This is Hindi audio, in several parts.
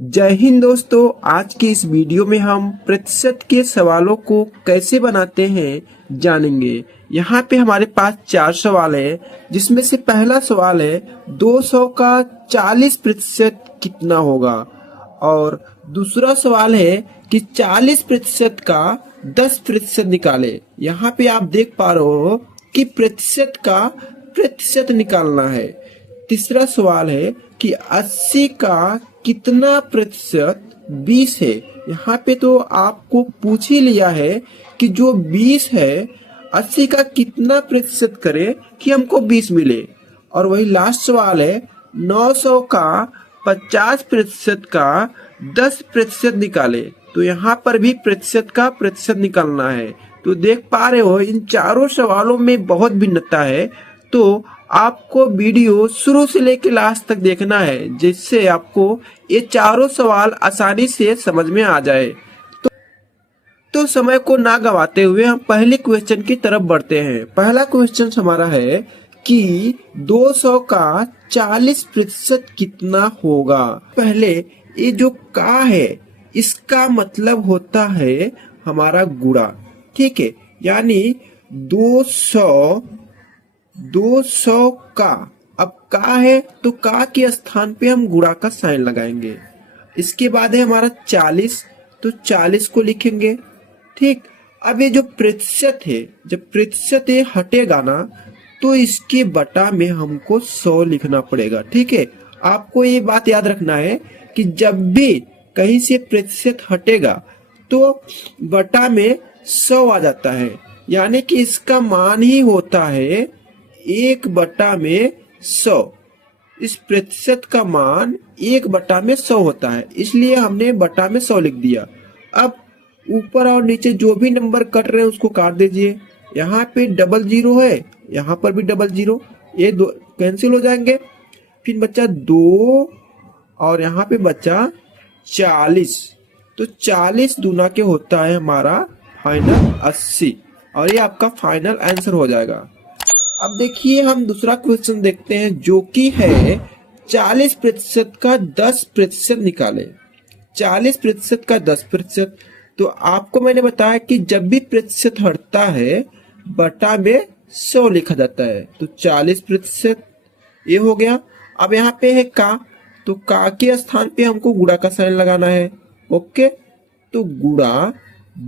जय हिंद दोस्तों। आज के इस वीडियो में हम प्रतिशत के सवालों को कैसे बनाते हैं जानेंगे। यहाँ पे हमारे पास 4 सवाल है, जिसमें से पहला सवाल है 200 का 40% कितना होगा, और दूसरा सवाल है कि 40% का 10% निकाले। यहाँ पे आप देख पा रहे हो कि प्रतिशत का प्रतिशत निकालना है। तीसरा सवाल है कि 80 का कितना प्रतिशत 20 है। यहाँ पे तो आपको पूछ ही लिया है कि जो 20 है 80 का कितना प्रतिशत करे कि हमको 20 मिले। और वही लास्ट सवाल है 900 का 50% का 10% निकाले। तो यहाँ पर भी प्रतिशत का प्रतिशत निकालना है। तो देख पा रहे हो इन चारों सवालों में बहुत भिन्नता है। तो आपको वीडियो शुरू से लेकर लास्ट तक देखना है, जिससे आपको ये चारों सवाल आसानी से समझ में आ जाए। तो समय को ना गवाते हुए हम पहले क्वेश्चन की तरफ बढ़ते हैं। पहला क्वेश्चन हमारा है कि 200 का 40% कितना होगा। पहले ये जो का है इसका मतलब होता है हमारा गुणा, ठीक है। यानी 200 का, अब का है तो का के स्थान पे हम गुणा का साइन लगाएंगे। इसके बाद है हमारा 40, तो 40 को लिखेंगे, ठीक। अब ये जो प्रतिशत है, जब प्रतिशत ये हटेगा ना तो इसके बटा में हमको 100 लिखना पड़ेगा, ठीक है। आपको ये बात याद रखना है कि जब भी कहीं से प्रतिशत हटेगा तो बटा में 100 आ जाता है। यानी कि इसका मान ही होता है 1/100। इस प्रतिशत का मान 1/100 होता है, इसलिए हमने बटा में 100 लिख दिया। अब ऊपर और नीचे जो भी नंबर कट रहे हैं उसको काट दीजिए। यहाँ पे 00 है, यहाँ पर भी 00, ये दो कैंसिल हो जाएंगे। फिर बचा 2 और यहाँ पे बचा 40। तो 40 दूना के होता है हमारा फाइनल 80, और ये आपका फाइनल आंसर हो जाएगा। अब देखिए हम दूसरा क्वेश्चन देखते हैं, जो कि है 40% का 10% निकाले। 40% का 10%, तो आपको मैंने बताया कि जब भी प्रतिशत हटता है बटा में 100 लिखा जाता है। तो 40% ये हो गया। अब यहाँ पे है का, तो का के स्थान पे हमको गुणा का साइन लगाना है, ओके। तो गुणा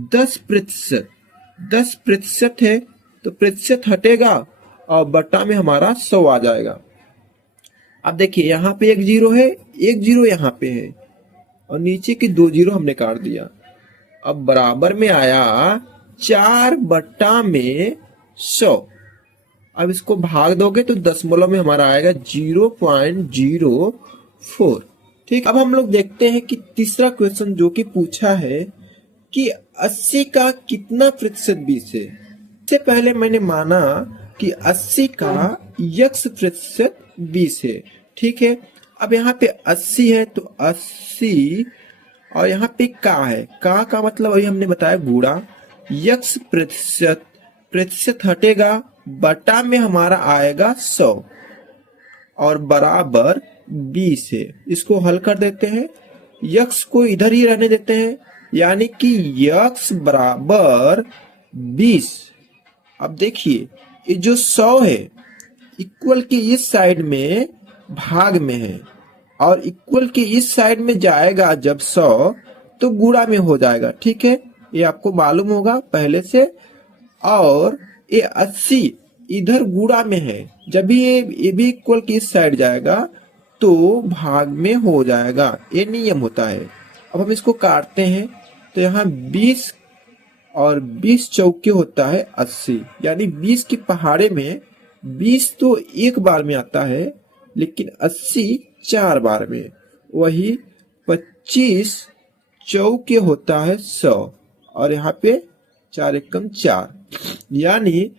10%, 10% है तो प्रतिशत हटेगा और बटा में हमारा 100 आ जाएगा। अब देखिए यहाँ पे 1 0 है, 1 0 यहाँ पे है, और नीचे की 2 0 हमने काट दिया। अब बराबर में आया 4/100। अब इसको भाग दोगे तो दशमलव में हमारा आएगा 0.04, ठीक। अब हम लोग देखते हैं कि तीसरा क्वेश्चन जो कि पूछा है कि 80 का कितना प्रतिशत 20 है। इससे पहले मैंने माना कि 80 का x प्रतिशत 20 है, ठीक है। अब यहाँ पे 80 है तो 80, और यहाँ पे का है, का मतलब वही हमने बताया गुणा x प्रतिशत, प्रतिशत हटेगा बटा में हमारा आएगा 100 और बराबर 20 है। इसको हल कर देते हैं, x को इधर ही रहने देते हैं, यानी कि x बराबर 20। अब देखिए ये जो 100 है इक्वल के इस साइड में भाग में है, और इक्वल के इस साइड में जाएगा जब 100 तो गुणा में हो जाएगा, ठीक है। ये आपको मालूम होगा पहले से। और ये 80 इधर गुणा में है, जब भी ये भी इक्वल के इस साइड जाएगा तो भाग में हो जाएगा, ये नियम होता है। अब हम इसको काटते हैं तो यहाँ 20 और 20 चौके होता है 80, यानी 20 के पहाड़े में 20 तो एक बार में आता है, लेकिन 80 4 बार में। वही 25 चौके होता है 100, और यहाँ पे 4 एकम 4, यानी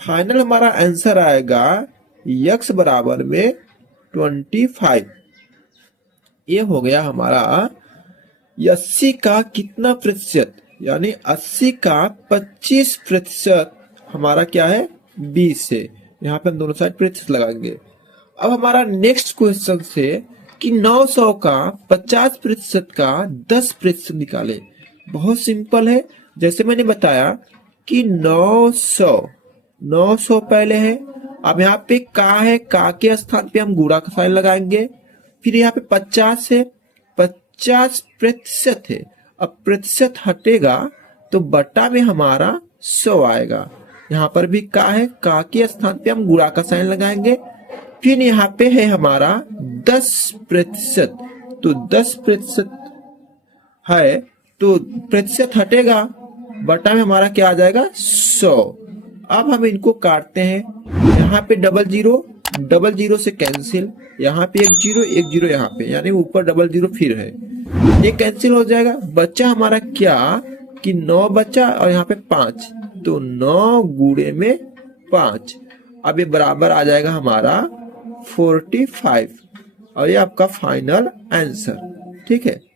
फाइनल हमारा आंसर आएगा x बराबर में 25। ये हो गया हमारा 80 का कितना प्रतिशत, यानी 80 का 25% हमारा क्या है 20 है। यहाँ पे हम दोनों साइड प्रतिशत लगाएंगे। अब हमारा नेक्स्ट क्वेश्चन से कि 900 का 50% का 10% निकाले। बहुत सिंपल है। जैसे मैंने बताया कि 900 पहले है। अब यहाँ पे का है, का के स्थान पे हम गुणा का साइन लगाएंगे। फिर यहाँ पे 50 है, 50% है। अब प्रतिशत हटेगा तो बटा में हमारा 100 आएगा। यहाँ पर भी का है, का के स्थान पे हम गुणा का साइन लगाएंगे। फिर यहाँ पे है हमारा 10%, तो 10% है तो प्रतिशत हटेगा, बटा में हमारा क्या आ जाएगा 100। अब हम इनको काटते हैं। यहाँ पे डबल जीरो से कैंसिल, यहाँ पे एक जीरो यहाँ पे, यानी ऊपर डबल जीरो फिर है, ये कैंसिल हो जाएगा। बचा हमारा क्या कि 9 बचा और यहाँ पे 5, तो 9 गुणे में 5। अब ये बराबर आ जाएगा हमारा 45 और ये आपका फाइनल आंसर। ठीक है।